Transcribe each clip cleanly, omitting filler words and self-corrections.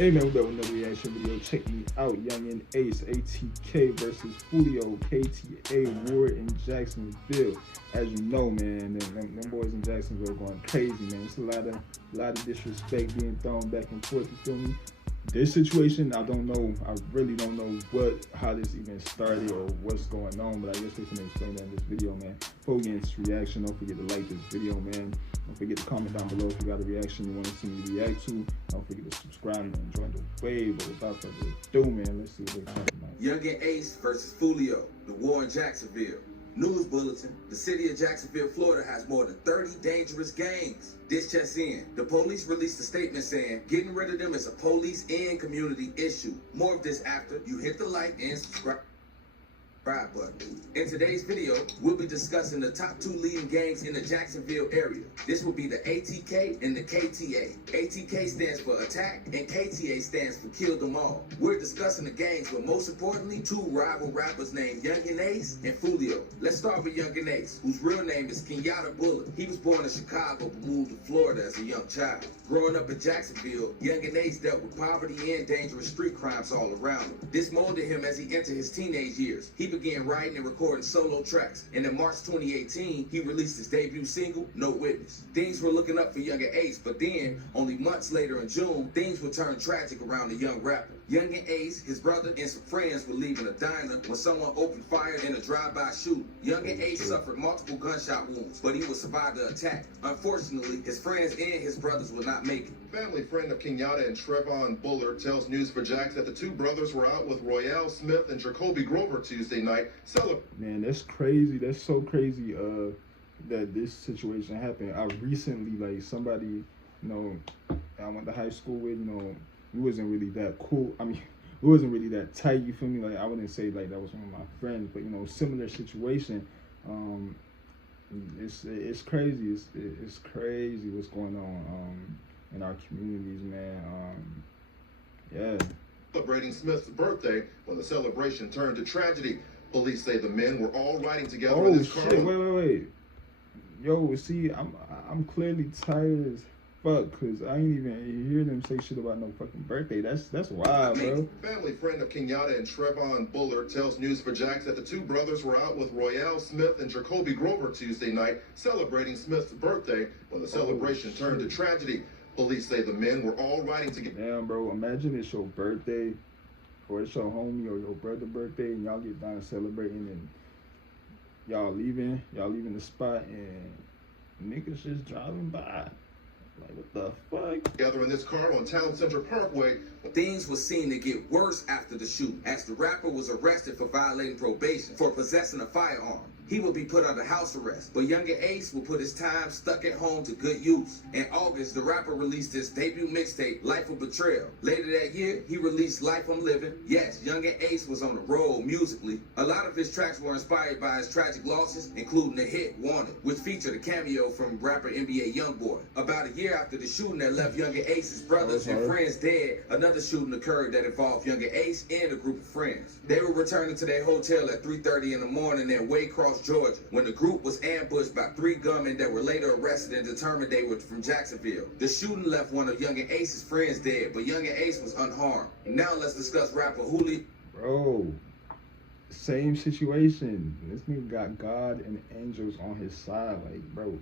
Hey man, we're back with another reaction video. Check me out. Yungeen Ace, ATK versus Foolio, KTA, war in Jacksonville. As you know, man, them boys in Jacksonville going crazy, man. It's a lot of disrespect being thrown back and forth, you feel me? This situation, I don't know. I really don't know how this even started or what's going on, but I guess we can explain that in this video, man. Before we get into this reaction, don't forget to like this video, man. Don't forget to comment down below if you got a reaction you want to see me react to. Don't forget to subscribe and join the wave. But without further ado, man, let's see what they're talking about. Yungeen Ace versus Foolio, the war in Jacksonville. News bulletin: the city of Jacksonville, Florida has more than 30 dangerous gangs. This just in. The police released a statement saying getting rid of them is a police and community issue. More of this after you hit the like and subscribe button. In today's video, we'll be discussing the top 2 leading gangs in the Jacksonville area. This will be the ATK and the KTA. ATK stands for attack and KTA stands for kill them all. We're discussing the gangs, but most importantly, 2 rival rappers named Yungeen Ace and Foolio. Let's start with Yungeen Ace, whose real name is Kenyatta Bullet. He was born in Chicago but moved to Florida as a young child. Growing up in Jacksonville, Yungeen Ace dealt with poverty and dangerous street crimes all around him. This molded him as he entered his teenage years. He began writing and recording solo tracks, and in March 2018, he released his debut single, No Witness. Things were looking up for Yungeen Ace, but then, only months later in June, things would turn tragic around the young rapper. Yungeen Ace, his brother, and some friends were leaving a diner when someone opened fire in a drive-by shooting. Yungeen Ace suffered multiple gunshot wounds, but he would survive the attack. Unfortunately, his friends and his brothers would not make it. Family friend of Kenyatta and Trevon Bullard tells News4Jax that the 2 brothers were out with Royale Smith and Jacoby Grover Tuesday night celebrating. Man, that's crazy. That's so crazy that this situation happened. I recently, like, somebody, I went to high school with, we wasn't really that cool. I mean, we wasn't really that tight, you feel me? Like, I wouldn't say, like, that was one of my friends, but, similar situation. It's crazy. It's crazy what's going on in our communities, man. Yeah. Celebrating Smith's birthday when the celebration turned to tragedy. Police say the men were all riding together in this car. Shit, wait. Yo, see, I'm clearly tired as fuck, cause I ain't even hear them say shit about no fucking birthday. That's wild, bro. Family friend of Kenyatta and Trevon Bullard tells News4Jax that the 2 brothers were out with Royale Smith and Jacoby Grover Tuesday night celebrating Smith's birthday when the celebration turned to tragedy. Police say the men were all riding together. Damn, bro, imagine it's your birthday, or it's your homie or your brother's birthday, and y'all get down celebrating, and y'all leaving the spot, and niggas just driving by. Like, what the fuck? Together in this car on Town Center Parkway. Things were seen to get worse after the shooting, as the rapper was arrested for violating probation for possessing a firearm. He would be put under house arrest, but Yungeen Ace will put his time stuck at home to good use. In August, the rapper released his debut mixtape, Life of Betrayal. Later that year, he released Life I'm Living. Yes, Yungeen Ace was on the road musically. A lot of his tracks were inspired by his tragic losses, including the hit Wanted, which featured a cameo from rapper NBA Youngboy. About a year after the shooting that left Yungeen Ace's brothers and friends dead, another shooting occurred that involved Yungeen Ace and a group of friends. They were returning to their hotel at 3:30 in the morning in Waycross, Georgia, when the group was ambushed by 3 gunmen that were later arrested and determined they were from Jacksonville. The shooting left one of Yungeen Ace's friends dead, but Yungeen Ace was unharmed. Now let's discuss rapper Foolio. Bro, same situation. This nigga got God and angels on his side. Like, bro,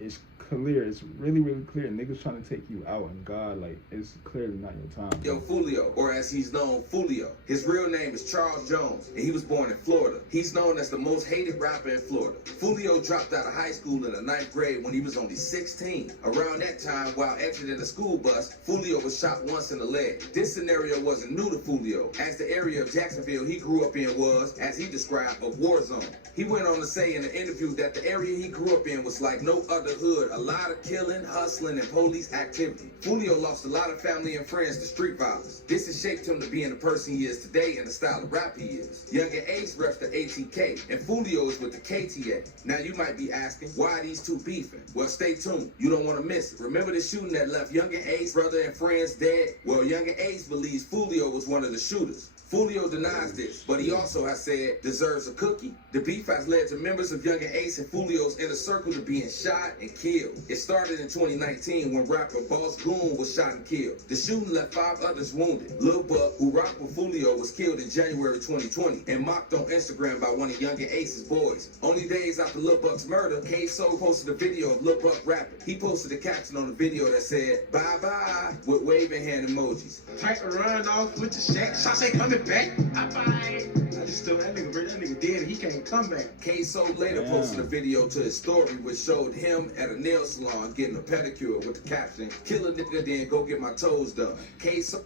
it's clear. It's really clear. Niggas trying to take you out, and God, like, it's clearly not your time. Yo, Foolio, or as he's known, Foolio. His real name is Charles Jones, and he was born in Florida. He's known as the most hated rapper in Florida. Foolio dropped out of high school in the 9th grade when he was only 16. Around that time, while exiting a school bus, Foolio was shot once in the leg. This scenario wasn't new to Foolio, as the area of Jacksonville he grew up in was, as he described, a war zone. He went on to say in an interview that the area he grew up in was like no other hood. A lot of killing, hustling, and police activity. Foolio lost a lot of family and friends to street violence. This has shaped him to being the person he is today and the style of rap he is. Yungeen Ace reps the ATK, and Foolio is with the KTA. Now you might be asking, why are these 2 beefing? Well, stay tuned. You don't want to miss it. Remember the shooting that left Yungeen Ace, brother, and friends dead? Well, Yungeen Ace believes Foolio was one of the shooters. Foolio denies this, but he also has said deserves a cookie. The beef has led to members of Yungeen Ace and Foolio's inner circle to being shot and killed. It started in 2019 when rapper Boss Goon was shot and killed. The shooting left 5 others wounded. Lil Buck, who rocked with Foolio, was killed in January 2020 and mocked on Instagram by one of Yungeen Ace's boys. Only days after Lil Buck's murder, K-Soul posted a video of Lil Buck rapping. He posted a caption on the video that said, "Bye bye," with waving hand emojis. Type of run off with the shack. Shots ain't coming back. I just told that nigga dead. He can't come back. K-Soul later posted a video to his story which showed him at a nail salon getting a pedicure with the caption, "Kill a nigga, then go get my toes done." K-Soul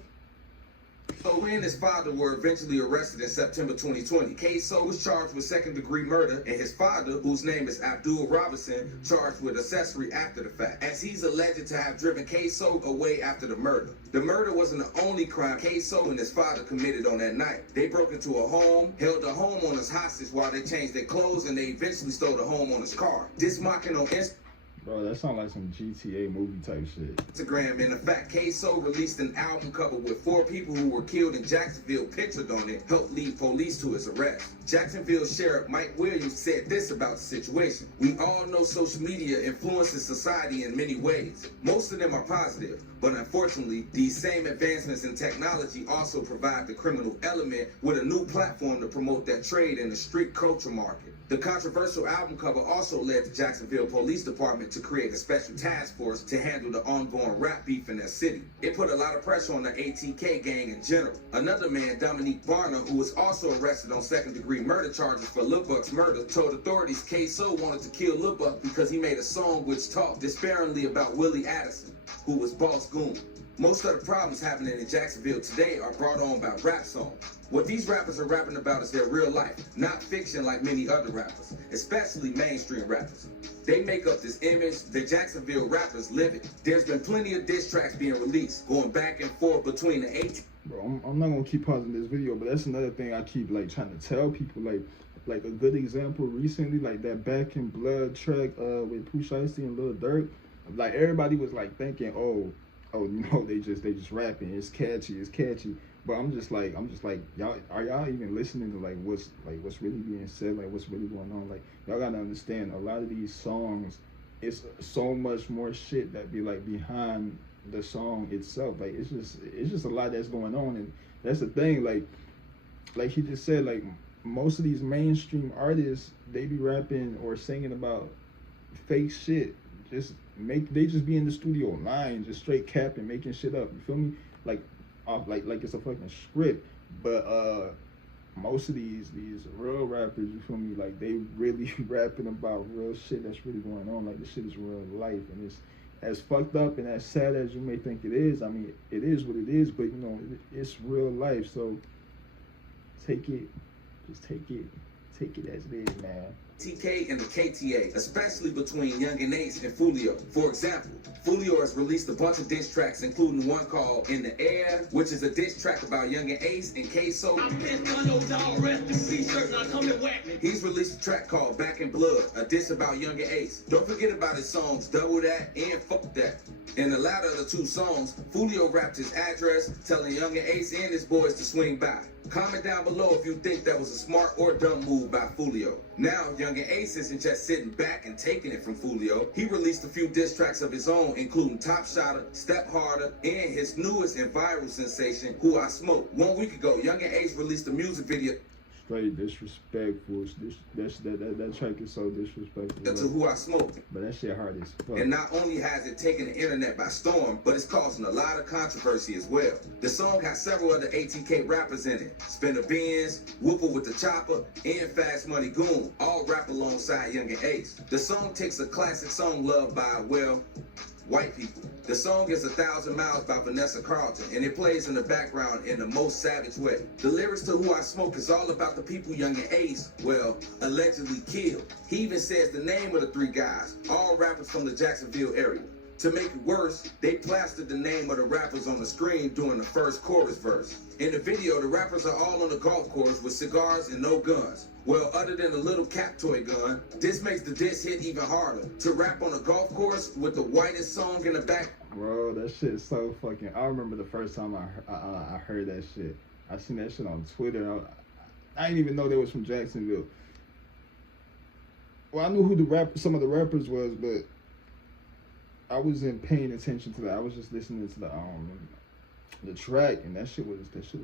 and his father were eventually arrested in September 2020. K-Soul was charged with second-degree murder, and his father, whose name is Abdul Robinson, charged with accessory after the fact, as he's alleged to have driven K-Soul away after the murder. The murder wasn't the only crime K-Soul and his father committed on that night. They broke into a home, held the homeowners hostage while they changed their clothes, and they eventually stole the homeowner's car. This mocking on Instagram. Bro, that sounds like some GTA movie type shit. And in fact, K-Soul released an album cover with 4 people who were killed in Jacksonville pictured on it, helped lead police to his arrest. Jacksonville Sheriff Mike Williams said this about the situation: "We all know social media influences society in many ways. Most of them are positive, but unfortunately, these same advancements in technology also provide the criminal element with a new platform to promote their trade in the street culture market." The controversial album cover also led the Jacksonville Police Department to create a special task force to handle the ongoing rap beef in that city. It put a lot of pressure on the ATK gang in general. Another man, Dominique Barner, who was also arrested on second-degree murder charges for Lil Buck's murder, told authorities K-Soul wanted to kill Lil Buck because he made a song which talked disparagingly about Willie Addison, who was Boss Goon. Most of the problems happening in Jacksonville today are brought on by rap songs. What these rappers are rapping about is their real life, not fiction like many other rappers, especially mainstream rappers. They make up this image, the Jacksonville rappers live it. There's been plenty of diss tracks being released, going back and forth between the 18. Bro, I'm not gonna keep pausing this video, but that's another thing I keep like trying to tell people. Like a good example recently, like that Back in Blood track with Pooh Shiesty and Lil Durk. Like everybody was like thinking, oh no, they just rapping. It's catchy. But I'm just like, y'all, are y'all even listening to what's really being said, like what's really going on? Like y'all gotta understand, a lot of these songs, it's so much more shit that be like behind the song itself. Like it's just a lot that's going on, and that's the thing. Like he just said, like most of these mainstream artists, they be rapping or singing about fake shit. They just be in the studio lying, just straight capping, making shit up. You feel me? Like it's a fucking script. But most of these real rappers, you feel me? Like they really rapping about real shit that's really going on. Like this shit is real life, and it's as fucked up and as sad as you may think it is. I mean, it is what it is, but you know, it's real life. So take it as it is, man. ATK and the KTA, especially between Yungeen Ace and Foolio. For example, Foolio has released a bunch of diss tracks, including one called "In the Air," which is a diss track about Yungeen Ace and K-Soul. He's released a track called "Back in Blood," a diss about Yungeen Ace. Don't forget about his songs "Double That" and "Fuck That." In the latter of the 2 songs, Foolio rapped his address, telling Yungeen Ace and his boys to swing by. Comment down below if you think that was a smart or dumb move by Foolio. Now, Yungeen Ace isn't just sitting back and taking it from Foolio. He released a few diss tracks of his own, including Top Shotter, Step Harder, and his newest and viral sensation, Who I Smoke. 1 week ago, Yungeen Ace released a music video. Straight disrespectful. That track is so disrespectful. To Who I Smoke. But that shit hard as fuck. And not only has it taken the internet by storm, but it's causing a lot of controversy as well. The song has several other ATK rappers in it. Spinner Benz, Whooper with the Chopper, and Fast Money Goon, all rap alongside Yungeen Ace. The song takes a classic song loved by, well, white people. The song is 1,000 Miles by Vanessa Carlton, and it plays in the background in the most savage way. The lyrics to Who I Smoke is all about the people Yungeen Ace, well, allegedly killed. He even says the name of the 3 guys, all rappers from the Jacksonville area. To make it worse, they plastered the name of the rappers on the screen during the first chorus verse. In the video, the rappers are all on the golf course with cigars and no guns. Well, other than a little cap toy gun, this makes the diss hit even harder. To rap on a golf course with the whitest song in the back. Bro, that shit is so fucking... I remember the first time I heard that shit. I seen that shit on Twitter. I didn't even know they was from Jacksonville. Well, I knew who some of the rappers was, but I wasn't paying attention to that. I was just listening to the track, and that shit was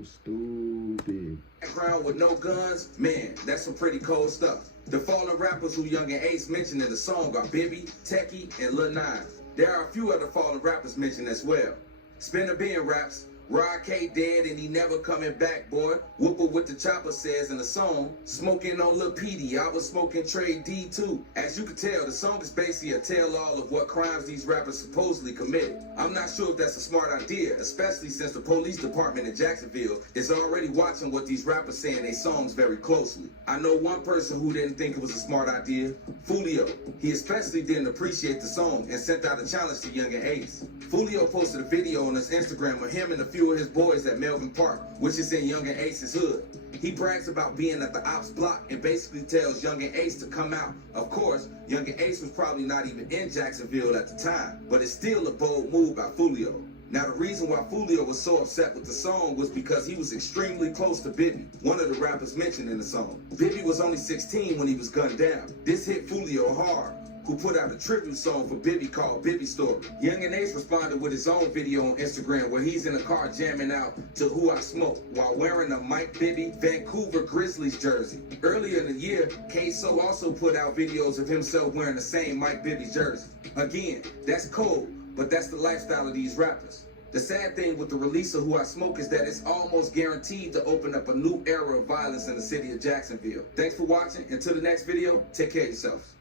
stupid. Background with no guns, man, that's some pretty cold stuff. The fallen rappers who Yungeen Ace mentioned in the song are Bibby, Techie, and Lil Nas. There are a few other fallen rappers mentioned as well. Spinner Ben raps, Rod K dead and he never coming back, boy. Whooper with the chopper says in the song, smoking on Lil Petey, I was smoking Trey D too. As you can tell, the song is basically a tell-all of what crimes these rappers supposedly committed. I'm not sure if that's a smart idea, especially since the police department in Jacksonville is already watching what these rappers say in their songs very closely. I know one person who didn't think it was a smart idea, Foolio. He especially didn't appreciate the song and sent out a challenge to Yungeen Ace. Foolio posted a video on his Instagram of him and a few of his boys at Melvin Park, which is in Yungeen Ace's hood. He brags about being at the ops block and basically tells Yungeen Ace to come out. Of course, Yungeen Ace was probably not even in Jacksonville at the time, but it's still a bold move by Foolio. Now, the reason why Foolio was so upset with the song was because he was extremely close to Bibby, one of the rappers mentioned in the song. Bibby was only 16 when he was gunned down. This hit Foolio hard, who put out a tribute song for Bibby called Bibby Story. Yungeen Ace responded with his own video on Instagram where he's in a car jamming out to Who I Smoke while wearing a Mike Bibby Vancouver Grizzlies jersey. Earlier in the year, K-So also put out videos of himself wearing the same Mike Bibby jersey. Again, that's cold, but that's the lifestyle of these rappers. The sad thing with the release of Who I Smoke is that it's almost guaranteed to open up a new era of violence in the city of Jacksonville. Thanks for watching. Until the next video, take care of yourselves.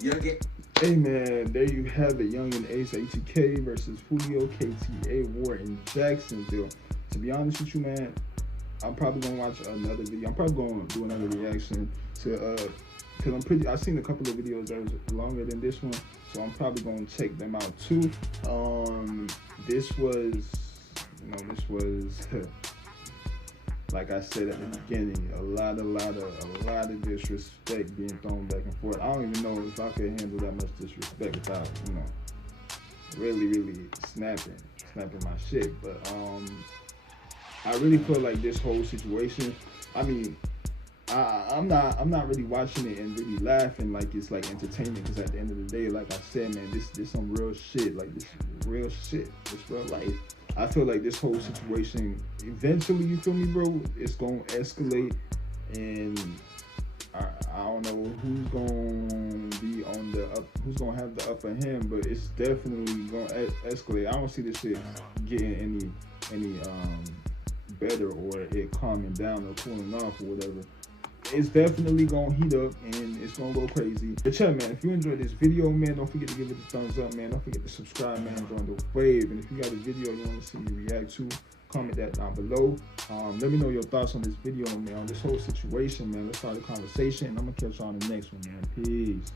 Yungeen. Hey man, there you have it. Yungeen Ace ATK versus Foolio KTA war in Jacksonville. To be honest with you, man, I'm probably gonna watch another video. I'm probably gonna do another reaction to because I've seen a couple of videos that was longer than this one, so I'm probably gonna check them out too. This was like I said at the beginning, a lot of disrespect being thrown back and forth. I don't even know if I could handle that much disrespect without, really snapping my shit. But I really feel like this whole situation, I mean, I'm not really watching it and really laughing like it's like entertainment, because at the end of the day, like I said, man, this some real shit. Like this real shit. This real life. I feel like this whole situation, eventually, you feel me, bro, it's gonna escalate, and I don't know who's gonna be on the up, who's gonna have the upper hand, but it's definitely gonna escalate. I don't see this shit getting any better, or it calming down or cooling off or whatever. It's definitely gonna heat up and it's gonna go crazy. But yeah, man, if you enjoyed this video, man, don't forget to give it a thumbs up, man. Don't forget to subscribe, man. Join the wave. And if you got a video you want to see me react to, comment that down below. Let me know your thoughts on this video, man, on this whole situation, man. Let's start a conversation, and I'm gonna catch you on the next one, man. Peace.